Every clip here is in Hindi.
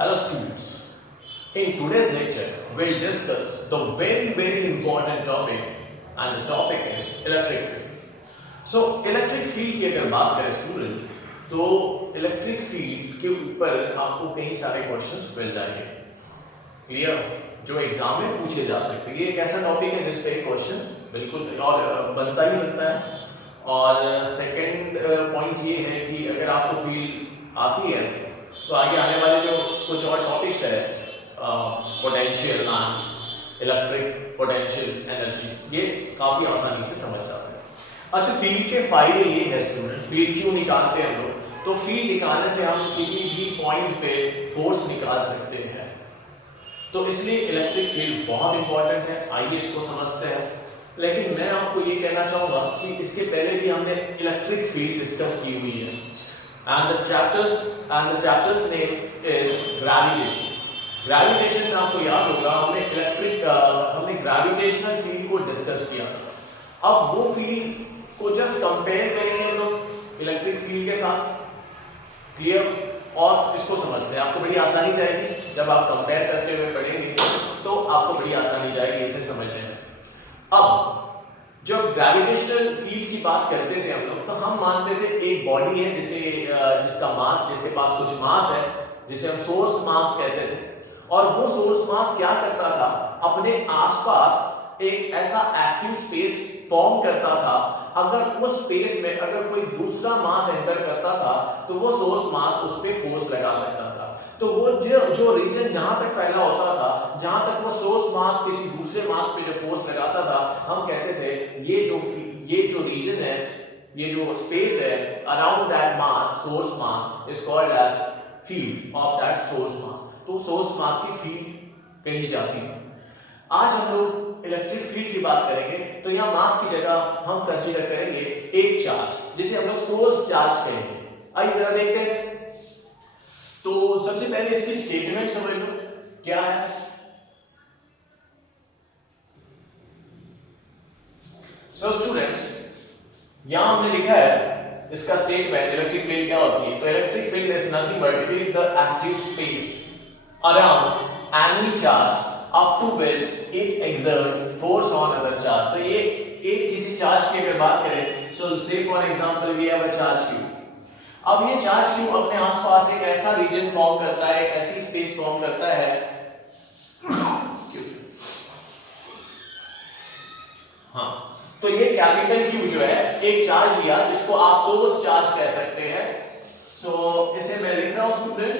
Hello students, in today's lecture we'll discuss the very important topic and the topic is electric field. So electric field की अगर बात करें स्टूडेंट तो इलेक्ट्रिक फील्ड के ऊपर आपको कई सारे क्वेश्चंस मिल जाएंगे क्लियर जो एग्जाम में पूछे जा सकते हैं। ये एक ऐसा टॉपिक है जिस पे क्वेश्चन बिल्कुल और बनता ही बनता है। और सेकंड पॉइंट ये है कि अगर आपको फील्ड आती है तो आगे आने वाले जो कुछ और टॉपिक्स है potential and electric potential energy ये काफ़ी आसानी से समझ जाते हैं। अच्छा, फील्ड के फायदे ये है स्टूडेंट, फील्ड क्यों निकालते हैं हम लोग? तो फील्ड निकालने से हम किसी भी पॉइंट पे फोर्स निकाल सकते हैं, तो इसलिए इलेक्ट्रिक फील्ड बहुत इंपॉर्टेंट है। आइए इसको समझते हैं। लेकिन मैं आपको ये कहना चाहूँगा कि इसके पहले भी हमने इलेक्ट्रिक फील्ड डिस्कस की हुई है and the chapter's name is gravitation. Gravitation में आपको याद होगा हमने ग्रेविटेशनल फील्ड को डिस्कस किया। अब वो फील्ड को जस्ट कंपेयर करेंगे हम लोग इलेक्ट्रिक फील्ड के साथ, क्लियर? और इसको समझते हैं, आपको बड़ी आसानी जाएगी जब आप कंपेयर करते हुए पढ़ेंगे तो आपको बड़ी आसानी जाएगी इसे समझने में। अब जब ग्रेविटेशनल फील्ड की बात करते थे हम लोग तो हम मानते थे एक बॉडी है जिसके पास कुछ मास है, जिसे हम सोर्स मास कहते थे। और वो सोर्स मास क्या करता था, अपने आसपास एक ऐसा एक्टिव स्पेस फॉर्म करता था। अगर उस स्पेस में अगर कोई दूसरा मास एंटर करता था तो वो सोर्स मास उस पे फोर्स लगा सकता था। तो वो जो रीजन जहां तक फैला होता था, जहां तक वो सोर्स मास किसी दूसरे मास पे जो फोर्स लगाता था, हम कहते थे ये जो रीजन है, ये जो स्पेस है around that mass, source mass is called as field of that source mass. तो सोर्स मास की फील्ड कही जाती थी। आज हम लोग इलेक्ट्रिक फील्ड की बात करेंगे तो यहाँ मास की जगह हम कंसीडर करेंगे एक चार्ज, जिसे हम लोग सोर्स चार्ज कहेंगे। आइए जरा देखते हैं। तो सबसे पहले इसकी स्टेटमेंट समझ लो क्या है। सो स्टूडेंट्स, यहां हमने लिखा है इसका स्टेटमेंट, इलेक्ट्रिक फील्ड क्या होती है। तो electric field is nothing but it is the active space around any charge up to which it exerts force on other charge। तो ये एक किसी चार्ज की अगर बात करें, so say for example we have a charge q। अब ये चार्ज q अपने आसपास एक ऐसा रीजन फॉर्म करता है, एक ऐसी स्पेस फॉर्म करता है, हाँ, तो ये कैपिटल Q जो है एक चार्ज लिया जिसको आप सोर्स चार्ज कह सकते हैं। सो इसे मैं लिख रहा हूं स्टूडेंट,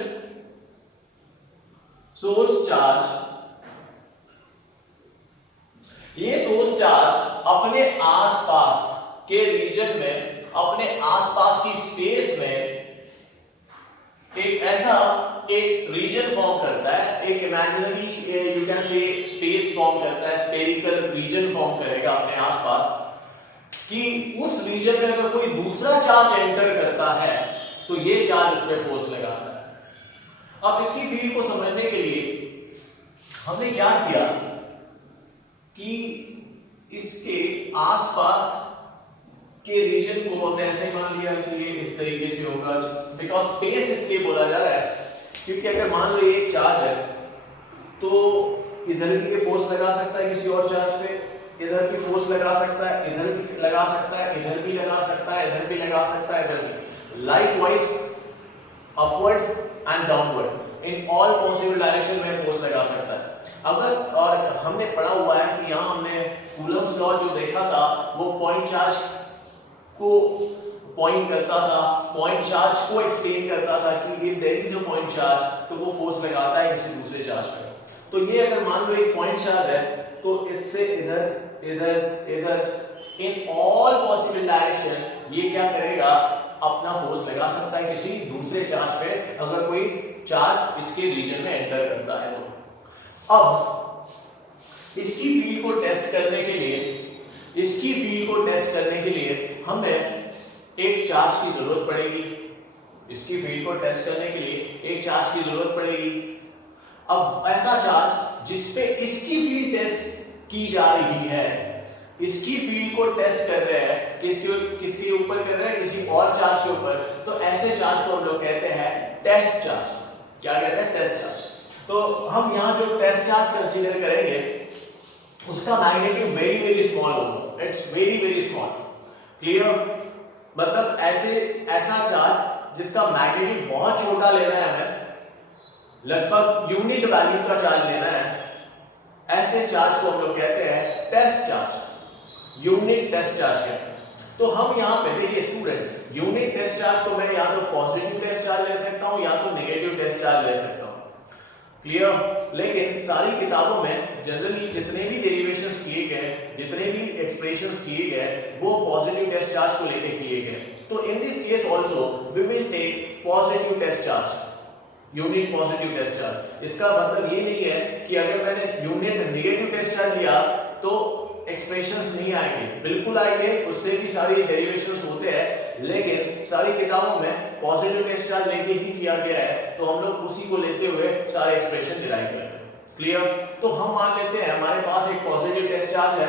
सोर्स चार्ज। ये सोर्स चार्ज अपने आसपास के रीजन में, अपने आसपास की स्पेस में एक रीजन फॉर्म करता है, एक इमेजिनरी यू कैन से स्पेस फॉर्म करता है, स्फेरिकल रीजन फॉर्म करेगा अपने आसपास कि उस रीजन में अगर कोई दूसरा चार्ज एंटर करता है तो ये चार्ज उस पर फोर्स लगाता है। अब इसकी फील्ड को समझने के लिए हमने क्या किया कि इसके आसपास के रीजन को हमने ऐसे ही मान लिया कि ये इस तरीके से होगा, बिकॉज स्पेस इसलिए बोला जा रहा है क्योंकि अगर मान लो एक चार्ज है तो इधर भी फोर्स लगा सकता है किसी और चार्ज पे, इधर भी फोर्स लगा सकता है, इधर भी लगा सकता है, इधर भी लगा सकता है, इधर भी लगा सकता है, इधर भी। Likewise upward and downward in all possible direction में फोर्स लगा सकता है। अगर और हमने पढ़ा हुआ है कि यहाँ हमने कूलम्स लॉ जो देखा था वो पॉइंट चार्ज को पॉइंट करता था, पॉइंट चार्ज को एक्सप्लेन करता था कि if there is a point charge तो वो फोर्स लगाता है किसी दूसरे चार्ज पे। तो ये अगर मान लो एक पॉइंट चार्ज है तो इससे इधर इधर इधर इन ऑल पॉसिबल डायरेक्शन ये क्या करेगा, अपना फोर्स लगा सकता है किसी दूसरे चार्ज पे अगर कोई चार्ज इसके रीजन में एंटर करता है तो। अब इसकी फील्ड को टेस्ट करने के लिए हमें एक चार्ज की जरूरत पड़ेगी। इसकी फील्ड को टेस्ट करने के लिए एक चार्ज की जरूरत पड़ेगी। अब ऐसा चार्ज जिस पे इसकी फील्ड टेस्ट की जा रही है, इसकी फील्ड को टेस्ट कर रहे हैं, किसके ऊपर कर रहे हैं, किसी और चार्ज के ऊपर, तो ऐसे चार्ज को हम लोग कहते हैं टेस्ट चार्ज। क्या कहते हैं, टेस्ट चार्ज। तो हम यहाँ जो टेस्ट चार्ज कंसीडर करेंगे उसका मैग्नीट्यूड वेरी वेरी स्मॉल होगा, it's very very small. Clear? मतलब ऐसा चार्ज जिसका मैग्नीट्यूड बहुत छोटा लेना है हमें, लगभग यूनिट वैल्यू का चार्ज लेना है, ऐसे चार्ज को हम लोग कहते हैं test charge, unit test charge कहते हैं। तो हम यहाँ पे देखिए स्टूडेंट, यूनिट टेस्ट चार्ज को मैं या तो पॉजिटिव टेस्ट चार्ज ले सकता हूँ या तो नेगेटिव टेस्ट चार्ज ले सकता हूँ। क्लियर? लेकिन सारी किताबों में जनरली जितने भी डेरिवेशंस किए गए, जितने भी एक्सप्रेशंस किए गए, वो पॉजिटिव टेस्ट चार्ज को लेके किए गए। तो in this case also we will take positive test charge, unit positive test charge. इसका मतलब ये नहीं है कि अगर मैंने यूनिट नेगेटिव टेस्ट चार्ज लिया तो एक्सप्रेशंस नहीं आएंगे, बिल्कुल आएंगे, उससे भी सारी डेरिवेशंस होते हैं, लेकिन सारी किताबों में पॉजिटिव टेस्ट चार्ज लेके ही किया गया है, तो हम लोग उसी को लेते हुए सारे एक्सप्रेशन डिराइव करते हैं। क्लियर? तो हम मान लेते हैं हमारे पास एक पॉजिटिव टेस्ट चार्ज है,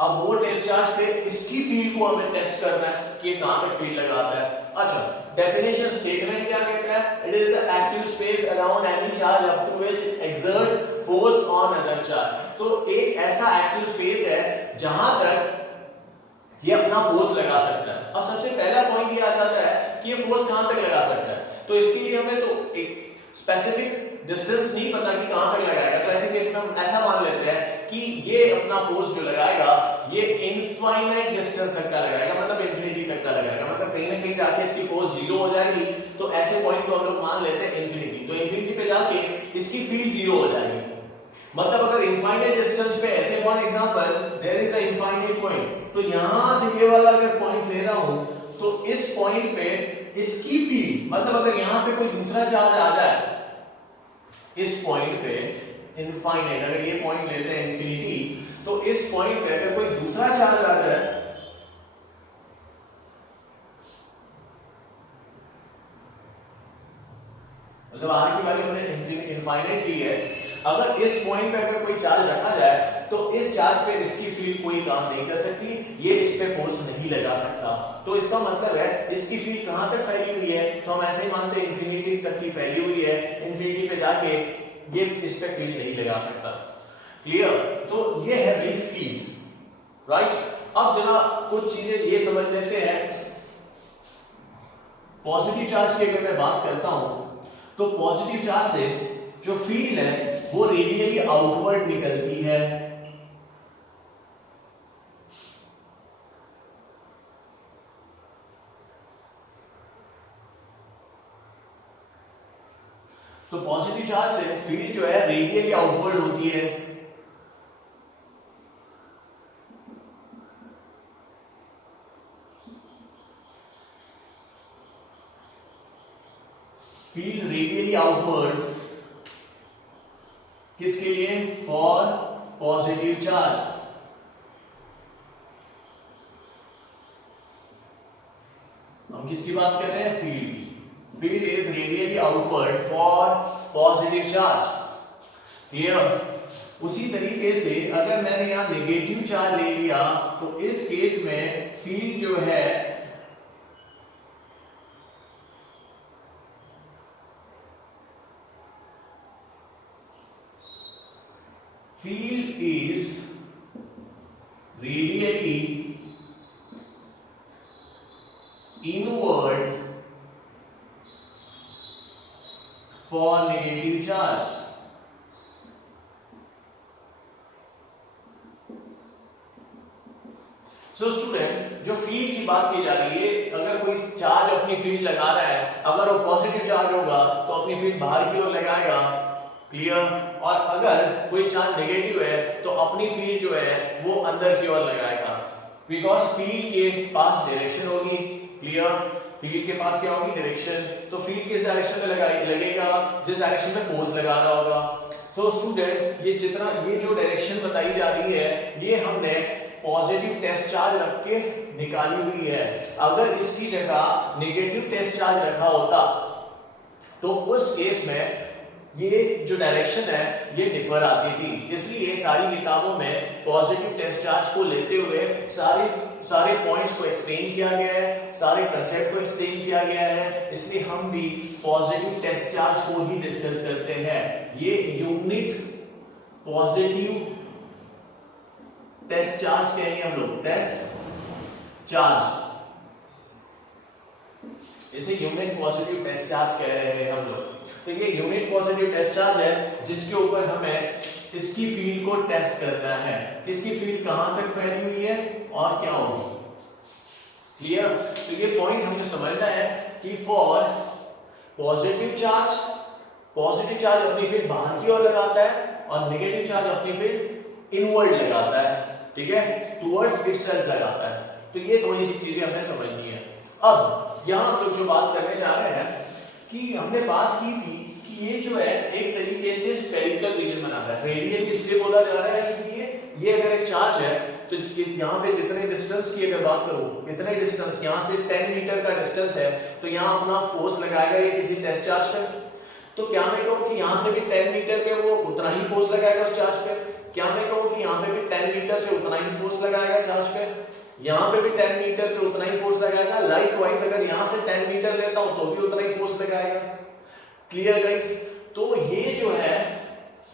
अब वो टेस्ट चार्ज पे इसकी फील्ड को हमें टेस्ट करना है कि ये कहां तक फील्ड लगाता है। अच्छा, डेफिनेशन स्टेटमेंट क्या कहता है? It is the active space around any charge up to which exerts force on other charge. तो एक ऐसा एक्टिव स्पेस है जहां तक ये अपना फोर्स लगा सकता है। अब सबसे पहला पॉइंट ये आ जाता है कि ये फोर्स कहां तक लगा सकता है। तो इसके लिए हमें तो एक स्पेसिफिक डिस्टेंस नहीं पता कि कहां तक लगाएगा, तो ऐसे केस में हम ऐसा मान लेते हैं कि ये अपना फोर्स जो लगाएगा ये इनफाइनाइट डिस्टेंस तक का लगाएगा, मतलब इंफिनिटी तक का लगाएगा, मतलब कहीं ना कहीं जाके इसकी फोर्स जीरो हो जाएगी। तो ऐसे पॉइंट को हम लोग मान लेते हैं इंफिनिटी, तो इंफिनिटी पे जाके इसकी फील्ड जीरो हो जाएगी। मतलब अगर इनफाइनाइट डिस्टेंस पे ऐसे for example there is a infinite point, तो यहां से ये वाला अगर पॉइंट ले रहा हूं तो इस पॉइंट पे इसकी फील्ड, मतलब अगर यहां पे कोई दूसरा चार्ज आ जाए इस पॉइंट पे इनफाइनाइट, अगर ये पॉइंट लेते हैं इंफिनिटी, तो इस पॉइंट पे अगर कोई दूसरा चार्ज आ जाए मतलब आर की वैल्यू हमने इनफाइनाइट ली है, अगर इस पॉइंट पे अगर कोई चार्ज रखा जाए तो इस चार्ज पे इसकी फील्ड कोई काम नहीं कर सकती, ये इस पे फोर्स नहीं लगा सकता। तो इसका मतलब है इसकी फील्ड कहां तक फैली हुई है, तो हम ऐसे ही मानते हैं इंफिनिटी तक की फैली हुई है, इंफिनिटी पे जाके ये इस पे फील्ड नहीं लगा सकता। क्लियर? तो ये है मेरी फील्ड, राइट? अब जरा कुछ चीजें ये समझ लेते हैं। पॉजिटिव चार्ज की अगर मैं बात करता हूं तो पॉजिटिव चार्ज से जो फील्ड है वो रेडियली आउटवर्ड निकलती है। तो पॉजिटिव चार्ज से फील्ड जो है रेडियली आउटवर्ड होती है। फील्ड रेडियली आउटवर्ड्स किसके लिए? For positive charge. हम किसकी बात कर रहे हैं? फील्ड की। Field is radially outward for positive charge. Clear? उसी तरीके से अगर मैंने यहां नेगेटिव चार्ज ले लिया तो इस केस में फील्ड जो है field is radially inward for negative charge। So student, जो फील्ड की बात की जा रही है, अगर कोई चार्ज अपनी फील्ड लगा रहा है, अगर वो पॉजिटिव चार्ज होगा तो अपनी फील्ड बाहर की ओर लगाएगा। क्लियर? और अगर कोई चार्ज नेगेटिव है तो अपनी फील्ड जो है वो अंदर की ओर लगाएगा, बिकॉज फील्ड के पास डायरेक्शन होगी। क्लियर? फील्ड के पास क्या होगी? डायरेक्शन। तो फील्ड किस डायरेक्शन में लगेगा? जिस डायरेक्शन में फोर्स लगा रहा होगा। सो स्टूडेंट, ये जो डायरेक्शन बताई जा रही है ये हमने पॉजिटिव टेस्ट चार्ज रख के निकाली हुई है। अगर इसकी जगह नेगेटिव टेस्ट चार्ज रखा होता तो उस केस में ये जो डायरेक्शन है ये डिफर आती थी, इसलिए सारी किताबों में पॉजिटिव टेस्ट चार्ज को लेते हुए सारे पॉइंट्स को एक्सप्लेन किया गया है, सारे कंसेप्ट को एक्सप्लेन किया गया है, इसलिए हम भी पॉजिटिव टेस्ट चार्ज को ही डिस्कस करते हैं। ये यूनिट पॉजिटिव टेस्ट चार्ज कहेंगे हम लोग, टेस्ट चार्ज, इसे यूनिट पॉजिटिव टेस्ट चार्ज कह रहे हैं हम लोग। तो ये यूनिट पॉजिटिव टेस्ट चार्ज है जिसके ऊपर हमें इसकी फील्ड को टेस्ट करना है, इसकी फील्ड कहां तक फैली हुई है और क्या होगी। क्लियर? तो ये पॉइंट हमें समझना है कि फॉर पॉजिटिव चार्ज अपनी फील्ड बाहर की ओर लगाता है और नेगेटिव चार्ज अपनी फील्ड इनवर्ड लगाता है, ठीक है, टुवर्ड्स इटसेल्फ लगाता है। तो ये थोड़ी सी चीजें हमें समझनी है। अब यहां हम लोग जो बात करने जा रहे हैं कि हमने बात की थी कि ये जो है एक तरीके से स्फेरिकल रीजन बना रहा है। रेडियल इसलिए बोला जा रहा है क्योंकि ये अगर एक चार्ज है तो यहाँ पे जितने डिस्टेंस की अगर बात करूं, इतने डिस्टेंस यहाँ से 10 मीटर का डिस्टेंस है, तो यहाँ अपना फोर्स लगाएगा ये किसी टेस्ट चार्ज पे। तो क्या मैं कहूँ कि यहाँ से भी 10 मीटर पे वो उतना ही फोर्स लगाएगा उस चार्ज पे? क्या मैं कहूँ कि यहाँ पे भी 10 मीटर से उतना ही फोर्स लगाएगा चार्ज पे? यहाँ पे भी 10 मीटर पे उतना ही फोर्स लगाएगा। लाइकवाइज अगर यहाँ से 10 मीटर लेता हूँ तो भी उतना ही फोर्स लगाएगा। Clear guys? तो ये जो है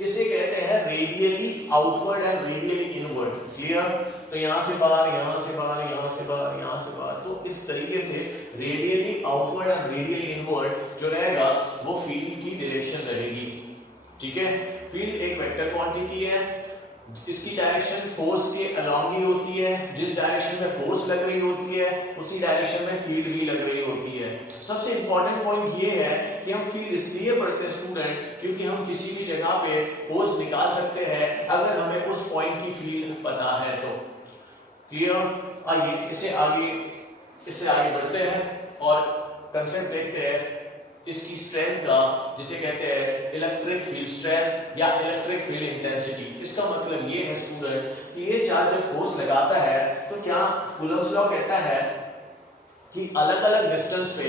इसे कहते हैं radially outward and radially inward. Clear? तो यहाँ से बाहर, यहाँ से बाहर, यहाँ से बाहर, यहाँ से बाहर, तो इस तरीके से radially outward and radially inward जो रहेगा वो फील्ड की डायरेक्शन रहेगी। ठीक है? फील्ड एक वेक्टर क्वांटिटी है, इसकी डायरेक्शन फोर्स के अलोंग ही होती है। जिस डायरेक्शन में फोर्स लग रही होती है उसी डायरेक्शन में फील्ड भी लग रही होती है। सबसे इंपॉर्टेंट पॉइंट ये है कि हम फील्ड इसलिए पढ़ते हैं स्टूडेंट क्योंकि हम किसी भी जगह पे फोर्स निकाल सकते हैं अगर हमें उस पॉइंट की फील्ड पता है तो। क्लियर? आइए इससे आगे बढ़ते हैं और कंसेप्ट देखते हैं इसकी स्ट्रेंथ का, जिसे कहते हैं इलेक्ट्रिक फील्ड स्ट्रेंथ या इलेक्ट्रिक फील्ड इंटेंसिटी। इसका मतलब ये है स्टूडेंट कि ये चार्ज जब फोर्स लगाता है तो क्या कूलम्ब्स लॉ कहता है कि अलग-अलग डिस्टेंस पे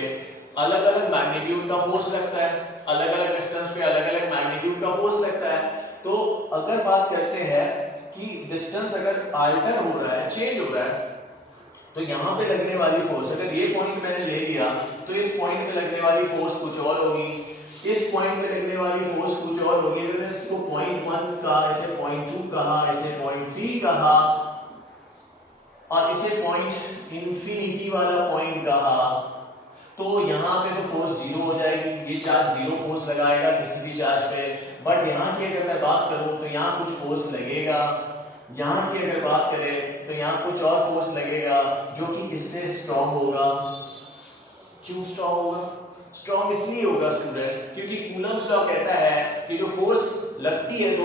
अलग-अलग मैग्नीट्यूड का फोर्स लगता है, अलग-अलग डिस्टेंस पे अलग-अलग मैग्नीट्यूड का फोर्स लगता है। तो अगर बात करते हैं कि डिस्टेंस अगर अल्टर हो रहा है, चेंज हो रहा है, तो यहाँ पे लगने वाली फोर्स, अगर ये पॉइंट मैंने ले लिया तो इस पॉइंट पे लगने वाली फोर्स कुछ और होगी, इस पॉइंट पे लगने वाली फोर्स कुछ और होगी। अगर मैं इसको पॉइंट 1 का, इसे पॉइंट 2 कहा, इसे पॉइंट 3 कहा और इसे पॉइंट इंफिनिटी वाला पॉइंट कहा, तो यहाँ पे तो फोर्स जीरो हो जाएगी। ये चार्ज जीरो फोर्स लगाएगा किसी भी चार्ज पे। बट यहाँ की अगर मैं बात करूँ तो यहाँ कुछ फोर्स लगेगा, यहाँ की अगर बात करें तो यहाँ कुछ और फोर्स लगेगा जो कि इससे स्ट्रॉन्ग होगा। क्यों स्ट्रॉन्ग होगा? स्ट्रॉन्ग इसलिए होगा स्टूडेंट क्योंकि कूलम्ब्स लॉ कहता है कि जो फोर्स लगती है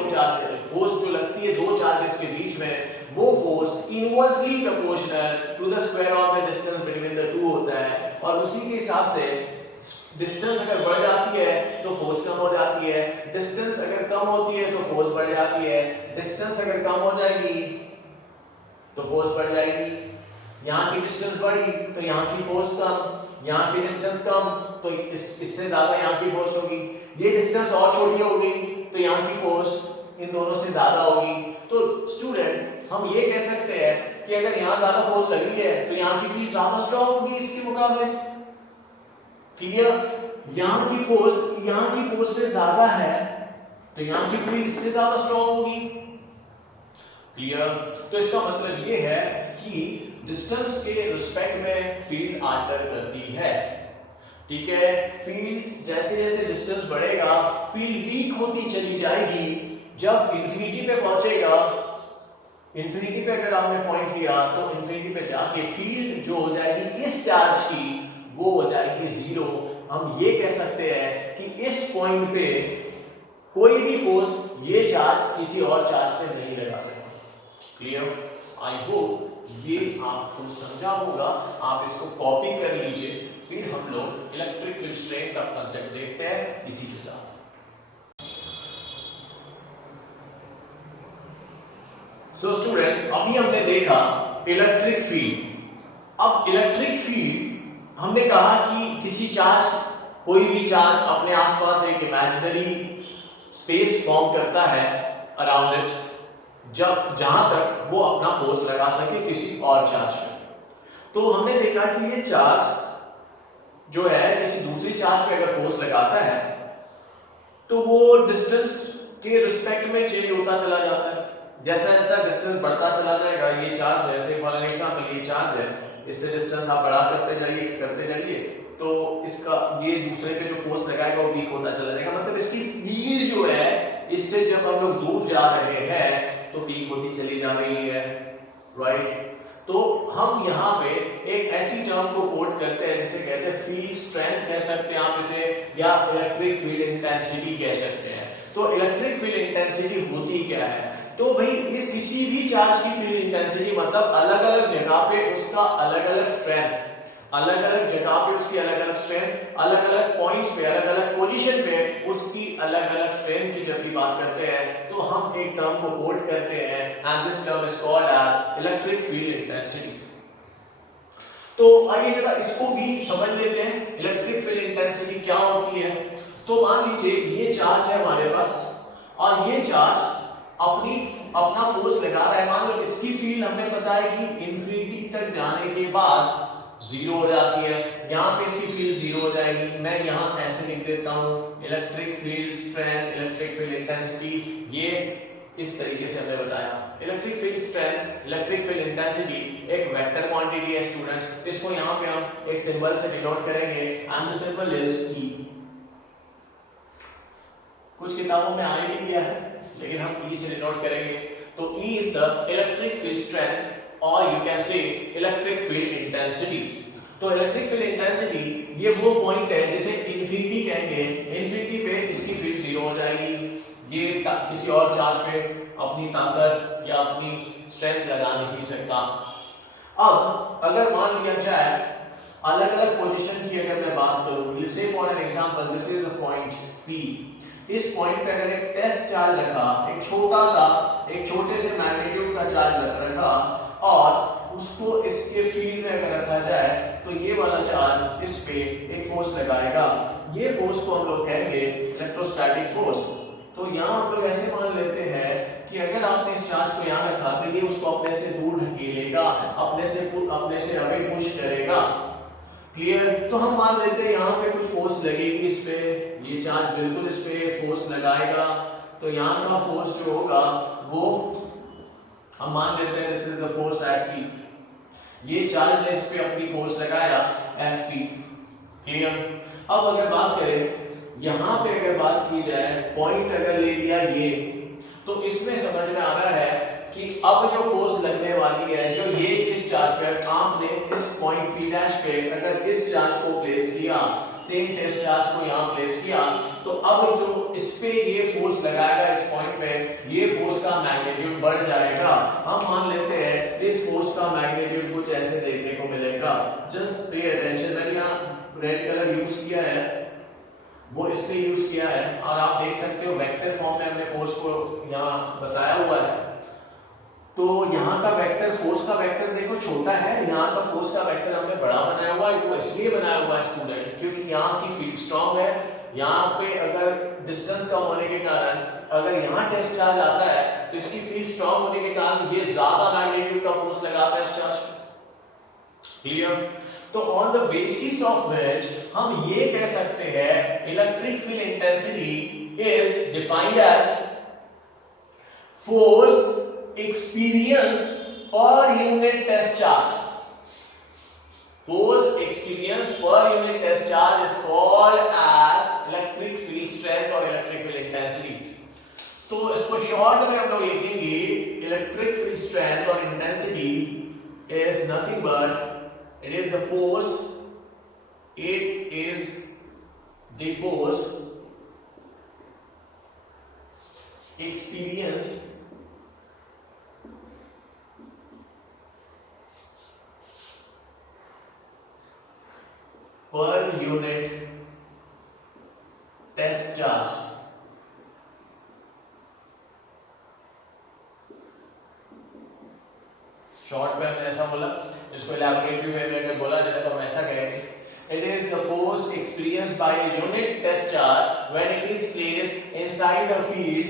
दो चार्जेस के बीच में, वो force inversely proportional to the square of the distance between the two होता है। और उसी के हिसाब से डिस्टेंस अगर बढ़ जाती है तो फोर्स कम हो जाती है, डिस्टेंस अगर कम होती है तो फोर्स बढ़ जाती है, डिस्टेंस अगर कम हो जाएगी तो फोर्स बढ़ जाएगी। यहाँ की डिस्टेंस बढ़ी तो यहाँ की फोर्स कम, यहाँ की डिस्टेंस कम तो इससे ज्यादा यहाँ की फोर्स होगी। ये डिस्टेंस और छोटी हो गई तो यहाँ की फोर्स इन दोनों से ज्यादा होगी। तो स्टूडेंट हम ये कह सकते हैं कि अगर यहाँ ज्यादा फोर्स लग रही है तो यहाँ की फील्ड ज्यादा स्ट्रॉन्ग होगी इसके मुकाबले। क्लियर? यहाँ की फोर्स से ज्यादा है तो यहाँ की फील्ड इससे ज्यादा स्ट्रॉन्ग होगी। क्लियर? तो इसका मतलब ये है कि डिस्टेंस के रिस्पेक्ट में फील्ड आल्टर करती है। ठीक है? फील्ड जैसे जैसे डिस्टेंस बढ़ेगा फील्ड वीक होती चली जाएगी। जब इंफिनिटी पे पहुंचेगा, इंफिनिटी पे अगर आपने पॉइंट लिया तो इंफिनिटी पे जाके फील्ड जो हो जाएगी इस चार्ज की वो हो जाएगी जीरो। हम ये कह सकते हैं कि इस पॉइंट पे कोई भी फोर्स ये चार्ज किसी और चार्ज पे नहीं लगा सकता। क्लियर? आई होप ये आपको समझा होगा। आप इसको कॉपी कर लीजिए, फिर हम लोग इलेक्ट्रिक फील्ड स्ट्रेंथ का कांसेप्ट देखते हैं इसी के साथ। सो स्टूडेंट अभी हमने देखा इलेक्ट्रिक फील्ड। अब इलेक्ट्रिक फील्ड हमने कहा कि किसी चार्ज, कोई भी चार्ज अपने आसपास एक इमेजिनरी स्पेस फॉर्म करता है अराउंड इट, जब जहां तक वो अपना फोर्स लगा सके किसी और चार्ज पे। तो हमने देखा कि ये चार्ज जो है किसी दूसरी चार्ज पे अगर फोर्स लगाता है तो वो डिस्टेंस के रिस्पेक्ट में चेंज होता चला जाता है। जैसा जैसा डिस्टेंस बढ़ता चला जाएगा, ये चार्ज जैसे फॉर एग्जांपल ये चार्ज है, इससे डिस्टेंस आप बड़ा करते जाइए तो इसका ये दूसरे पे जो फोर्स लगाएगा वो वीक होता चला जाएगा। मतलब इसकी फील्ड जो है इससे जब हम लोग दूर जा रहे हैं तो वीक होती चली जा रही है, राइट। तो हम यहाँ पे एक ऐसी टर्म को कोट करते हैं जिसे कहते हैं फील्ड स्ट्रेंथ कह सकते हैं आप इसे, या इलेक्ट्रिक फील्ड इंटेंसिटी कह सकते हैं। तो इलेक्ट्रिक फील्ड इंटेंसिटी होती क्या है? तो भाई इस किसी भी चार्ज की फील्ड इंटेंसिटी मतलब अलग अलग जगह पे उसका अलग अलग स्ट्रेंथ, अलग अलग जगह पे उसकी अलग अलग स्ट्रेंथ, अलग अलग पॉइंट्स पे अलग अलग पोजीशन पे उसकी अलग अलग स्ट्रेंथ की जब भी बात करते हैं तो हम एक टर्म को कोट करते हैं and this term is called as electric field intensity. तो आइए जरा इसको भी समझ लेते हैं, इलेक्ट्रिक फील्ड इंटेंसिटी क्या होती है। तो मान लीजिए ये चार्ज है हमारे पास और ये चार्ज अपना फोर्स लगा रहा है। मान लो इसकी फील्ड हमने बताया कि इंफिनिटी तक जाने के बाद जीरो हो जाती है, यहाँ पे इसकी फील्ड जीरो हो जाएगी। मैं यहाँ ऐसे लिख देता हूँ electric field strength, electric field intensity, ये इस तरीके से हमने बताया। Electric field strength, electric field intensity एक वेक्टर क्वांटिटी है स्टूडेंट्स। इसको यहाँ पे हम एक सिंबल से डिनोट करेंगे एंड द सिंबल इज ई। कुछ किताबों में आ ही गया है लेकिन हम ई से डिनोट करेंगे। तो E is the electric field strength और you can say electric field intensity. तो इलेक्ट्रिक फील्ड इंटेंसिटी ये वो पॉइंट है जिसे इंफिनिटी कहेंगे, इंफिनिटी पे इसकी फील्ड जीरो हो जाएगी, ये किसी और चार्ज पे अपनी ताकत या अपनी स्ट्रेंथ लगा नहीं सकता। अब अगर मान लिया जाए अलग अलग पोजीशन की अगर मैं बात करूं, से for an example this is the point P। इस पॉइंट पे अगर एक टेस्ट चार्ज रखा, एक छोटे से मैग्नीट्यूड का चार्ज रखा और उसको इसके फील्ड में अगर रखा जाए तो ये वाला चार्ज इस पे एक फोर्स लगाएगा। ये फोर्स को हम लोग कहेंगे इलेक्ट्रोस्टैटिक फोर्स। तो यहाँ हम लोग ऐसे मान लेते हैं कि अगर आपने इस चार्ज को यहाँ रखा तो ये उसको अपने से दूर ढकेलेगा, अपने से आगे पुश करेगा। क्लियर? तो हम मान लेते हैं यहाँ पे कुछ फोर्स लगेगी इस पे, ये चार्ज बिल्कुल इस पे फोर्स लगाएगा। तो यहाँ का फोर्स जो होगा वो हम मान लेते हैं this is the force at P। ये चार्ज ने इस पे अपनी फोर्स लगाया Fp। क्लियर? अब अगर बात करें यहाँ पे, अगर बात की जाए पॉइंट अगर ले लिया ये, तो इसमें समझ में आ रहा है कि अब जो फोर्स लगने वाली है, जो ये इस चार्ज पे आपने इस पॉइंट P डैश पे अगर इस चार्ज को प्लेस किया, सेम टेस्ट चार्ज को यहाँ प्लेस किया, तो अब जो इस पे ये फोर्स लगाएगा इस पॉइंट पे, ये फोर्स का मैग्नीट्यूड बढ़ जाएगा। हम मान लेते हैं इस फोर्स का मैग्नीट्यूड कुछ ऐसे देखने को मिलेगा। जस्ट पे अटेंशन, मैंने यहाँ रेड कलर यूज किया है, वो इसलिए यूज किया है और आप देख सकते हो वेक्टर फॉर्म में हमने फोर्स को यहाँ बताया हुआ है। तो यहाँ का वेक्टर, फोर्स का वेक्टर देखो छोटा है, यहाँ का फोर्स का वेक्टर हमने बड़ा बनाया हुआ है। वो इसलिए बनाया हुआ है स्टूडेंट क्योंकि यहाँ की फील्ड स्ट्रांग है। यहाँ पे अगर डिस्टेंस कम होने के कारण अगर यहाँ टेस्ट चार्ज आता है तो इसकी फील्ड स्ट्रांग होने के कारण ये ज्यादा मैग्नीट्यूड का फोर्स लगाता है इस चार्ज पे। क्लियर? तो on the basis of which हम ये कह सकते हैं electric field intensity is defined as force experienced per unit test charge. Force experienced per unit test charge is called as electric field strength or electric field intensity. तो इसको शॉर्ट में हम लोग लिखेंगे electric field strength or intensity is nothing but it is the force experienced per unit test charge। Short में हमने ऐसा बोला, इसको इलैबोरेटिव वे में अगर बोला जाए तो हम ऐसा कहेंगे it is the force experienced by a unit test charge when it is placed inside inside the field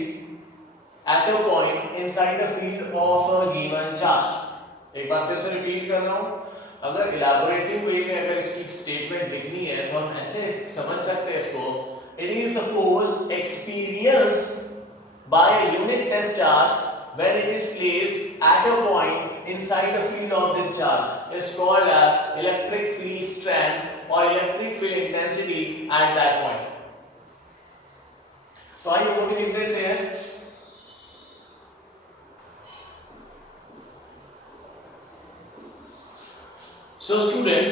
at a point inside the field of a given charge. एक बार फिर से रिपीट कर रहा हूँ, अगर इलैबोरेटिव वे में अगर इसकी स्टेटमेंट लिखनी है तो हम ऐसे समझ सकते हैं इसको, it is the force experienced by a unit test charge when it is placed at a point inside the field of this charge is called as electric field strength or electric field intensity at that point. तो आइए वो भी लिख देते हैं. So student,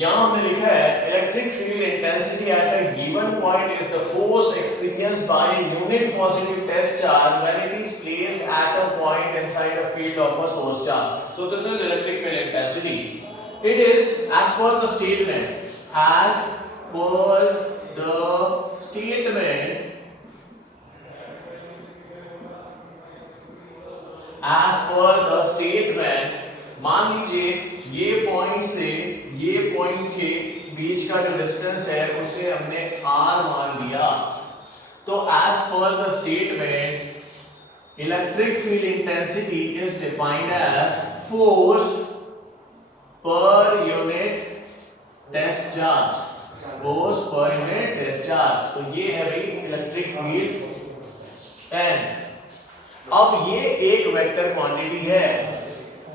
यहाँ हमने लिखा है electric field intensity at a given point is the force experienced by a unit positive test charge when it is placed at a point inside the field of a source charge. So this is electric field intensity. It is as per the statement, as per the statement, as per the statement. मान लीजिए ये पॉइंट से ये पॉइंट के बीच का जो डिस्टेंस है उसे हमने r मान लिया, तो as per the statement electric field intensity is defined as force per unit test charge, force per unit test charge. तो ये है भाई इलेक्ट्रिक फील्ड स्ट्रेंथ. अब ये एक वेक्टर क्वांटिटी है,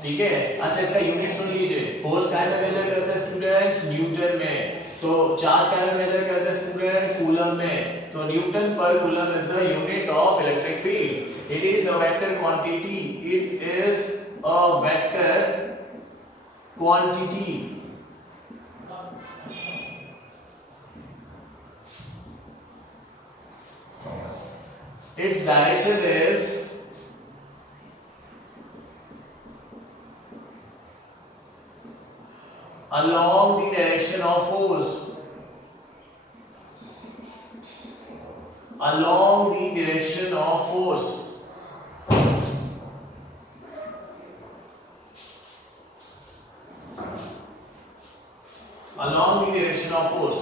ठीक है. अच्छा इसका यूनिट सुन लीजिए, फोर्स क्या में मेजर करते हैं स्टूडेंट, न्यूटन में. तो चार्ज क्या में मेजर करते हैं स्टूडेंट, कूलम में. तो न्यूटन पर coulomb is the unit of electric field. It is a vector quantity, it is a vector quantity. its direction is along the direction of force, along the direction of force. Along the direction of force.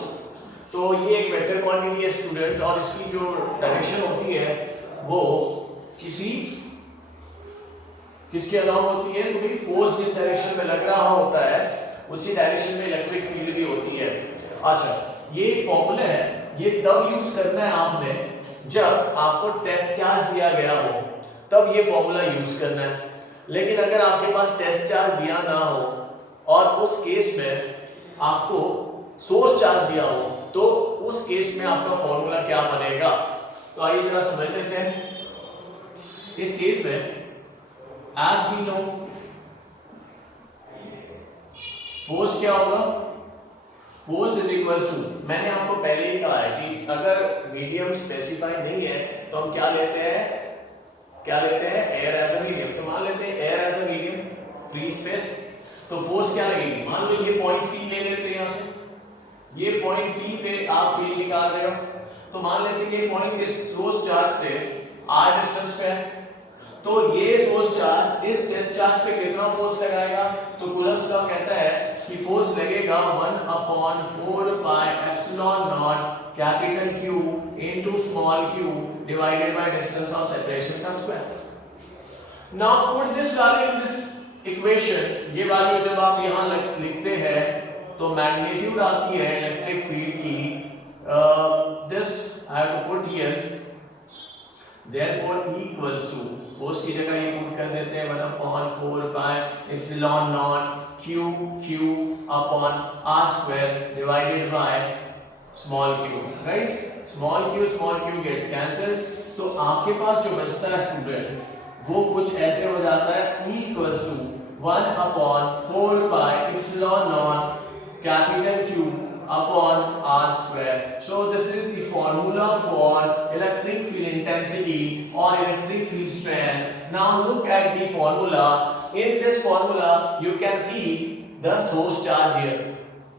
तो ये एक वेक्टर क्वांटिटी है स्टूडेंट्स, और इसकी जो डायरेक्शन होती है वो किसके अलाउ होती है, तो भाई फोर्स जिस डायरेक्शन में लग रहा होता है उसी डायरेक्शन में इलेक्ट्रिक फील्ड भी होती है. अच्छा ये फॉर्मूला है, ये तब यूज करना है आपने जब आपको टेस्ट चार्ज दिया गया हो, तब ये फॉर्मूला यूज करना है. लेकिन अगर आपके पास टेस्ट चार्ज दिया ना हो और उस केस में आपको सोर्स चार्ज दिया हो, तो उस केस में आपका फॉर्मूला क्या बनेगा. तो आइए जरा समझ लेते हैं. इस केस में एज वी नो फोर्स क्या होगा, फोर्स इज इक्वल टू, मैंने आपको पहले ही कहा है कि अगर मीडियम स्पेसिफाई नहीं है तो हम क्या लेते हैं एयर एज अ मीडियम. तो मान लेते हैं air as a medium, free space. तो फोर्स क्या लगेगी, मान लो ये पॉइंट P ले लेते हैं, यहां से ये पॉइंट P पे आप फील्ड निकाल रहे हो, तो मान लेते हैं ये पॉइंट इस सोर्स चार्ज से r डिस्टेंस पे है. तो ये सोर्स चार्ज इस टेस्ट चार्ज पे कितना फोर्स लगाएगा, तो कूलम्स लॉ कहता है कि फोर्स लगेगा 1/4 pi epsilon naught capital Q into small q divided by distance of separation का square. Now put this value in this equation. ये वैल्यू जब आप यहां लिखते हैं तो मैग्नीट्यूड आती है इलेक्ट्रिक फील्ड की, this I have to put here, therefore equals to, force की जगह ये पुट कर देते हैं 1/4 pi epsilon naught q upon r square divided by small q. Guys small q gets cancel, तो आपके पास जो बचता है स्टूडेंट वो कुछ ऐसे हो जाता है equals to 1/4 pi epsilon naught capital Q upon r square. So this is the formula for electric field intensity or electric field strength. Now look at the formula. In this formula you can see the source charge here.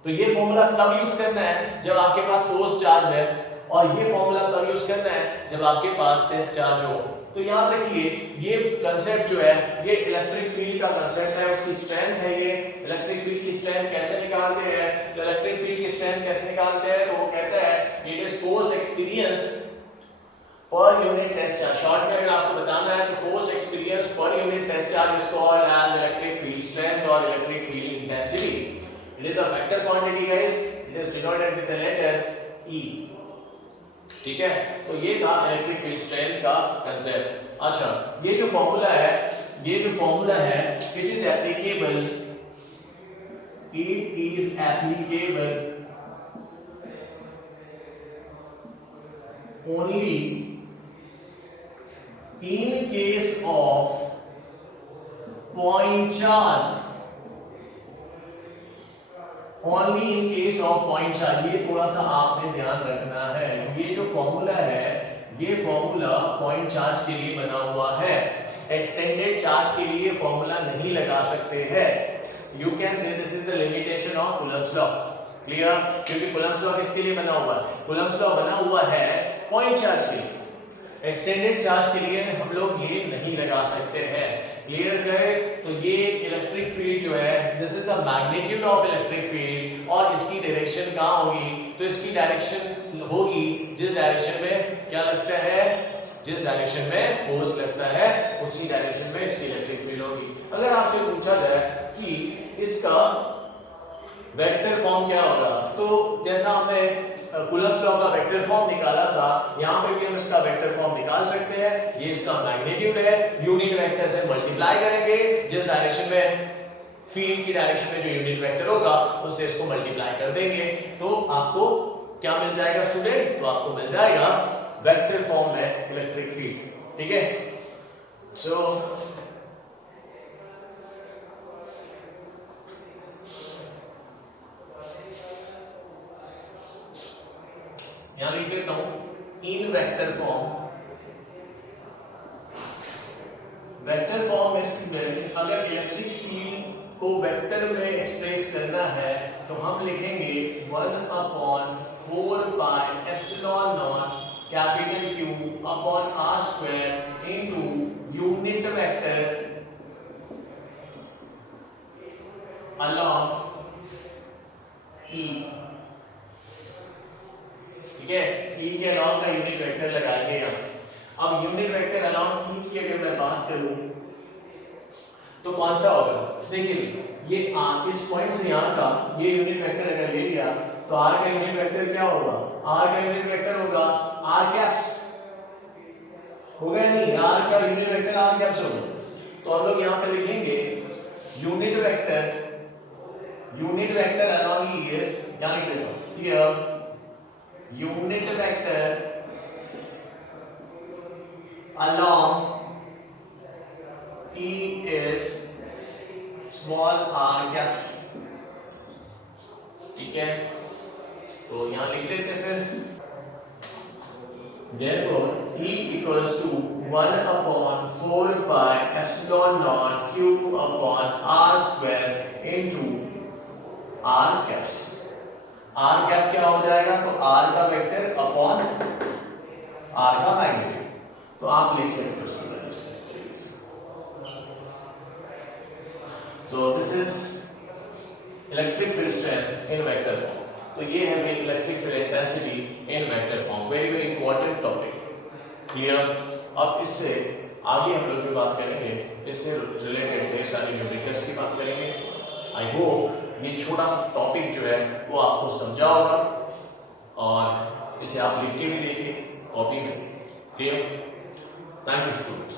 तो ये फॉर्मूला तब यूज करना है जब आपके पास सोर्स चार्ज है, और ये फॉर्मूला तब यूज करना है जब आपके पास टेस्ट चार्ज हो. तो याद रखिए ये कंसेप्ट जो है ये इलेक्ट्रिक फील्ड का कंसेप्ट है, उसकी स्ट्रेंथ है. ये इलेक्ट्रिक फील्ड की स्ट्रेंथ कैसे निकालते हैं, तो इलेक्ट्रिक फील्ड की स्ट्रेंथ कैसे निकालते हैं, तो वो कहता है इट इज फोर्स एक्सपीरियंस पर पर यूनिट टेस्ट चार्ज, शॉर्ट में अगर आपको बताना है तो force experience per unit test charge is called as electric field strength और electric field intensity. It is a vector quantity guys, it is denoted with the letter E. ठीक है, तो ये था इलेक्ट्रिक फील्ड स्ट्रेंथ का कांसेप्ट. अच्छा, ये जो फॉर्मूला है it is applicable only in case of point charge. Only in case of point charge. ये थोड़ा सा आपने ध्यान रखना है. ये जो फॉर्मूला है ये फॉर्मूला पॉइंट चार्ज के लिए बना हुआ है. एक्सटेंडेड चार्ज के लिए फॉर्मूला नहीं लगा सकते हैं. You can say this is the limitation of Coulomb's law. Clear? क्योंकि Coulomb's law किसके लिए बना हुआ है? Coulomb's law बना हुआ है पॉइंट चार्ज के लिए. एक्सटेंडेड चार्ज के लिए हम लोग ये नहीं लगा सकते हैं. Clear guys? तो ये इलेक्ट्रिक फील्ड जो है this is the magnitude of electric field और इसकी डायरेक्शन कहाँ होगी? तो इसकी डायरेक्शन होगी जिस डायरेक्शन में क्या लगता है, जिस डायरेक्शन में फोर्स लगता है उसी डायरेक्शन में इसकी इलेक्ट्रिक फील्ड होगी. अगर आपसे पूछा जाए कि इसका वेक्टर फॉर्म क्या होगा, तो जैसा हमने कूलम्ब्स लॉ का वेक्टर फॉर्म निकाला था, यहाँ पे भी हम इसका वेक्टर फॉर्म निकाल सकते हैं. ये इसका मैग्नीट्यूड है, यूनिट वेक्टर से मल्टीप्लाई करेंगे जिस डायरेक्शन में फील्ड की डायरेक्शन में जो यूनिट वेक्टर होगा उससे इसको मल्टीप्लाई कर देंगे तो आपको क्या मिल जाएगा स्टूडेंट? तो आपको मिल जाएगा वेक्टर फॉर्म में इलेक्ट्रिक फील्ड. ठीक है, सो यहां लिख देता हूं इन वेक्टर फॉर्म. वेक्टर फॉर्म में स्टूडेंट अगर इलेक्ट्रिक फील्ड को वेक्टर में एक्सप्रेस करना है तो हम लिखेंगे 1/4 pi epsilon naught capital Q upon r square into unit vector along E. ठीक है, E के अलॉन्ग का यूनिट वेक्टर लगाएंगे हम. अब यूनिट वेक्टर अलॉन्ग E की अगर मैं बात करूं तो कौन सा होगा? देखिए ये इस पॉइंट से यहाँ का ये यूनिट वेक्टर अगर ले लिया तो r का यूनिट वेक्टर क्या होगा? r का यूनिट वेक्टर होगा r कैप्स. होगा या नहीं? r का यूनिट वेक्टर r कैप्स होगा. तो हम लोग यहाँ पे लिखेंगे unit vector along E is, यहाँ लिख देता हूँ here unit vector along E is small r caps. ठीक है, तो यहां लिख देते फिर therefore E equals to 1/4 pi epsilon naught Q upon r square into r caps. r cap क्या हो जाएगा? तो r का वेक्टर अपॉन r का मैग्नीट्यूड. तो आप लिख सकते हो स्टूडेंट इस तरीके से. So this is electric field strength in vector form. तो ये है मेरी electric field intensity in vector form. Very very important topic. Clear? अब इससे आगे हम लोग जो बात करेंगे इससे रिलेटेड ढेर सारी न्यूमेरिकल्स की बात करेंगे. आई होप ये छोटा सा टॉपिक जो है वो आपको समझा होगा और इसे आप लिख के भी देखिए कॉपी में. क्लियर? Thank you students.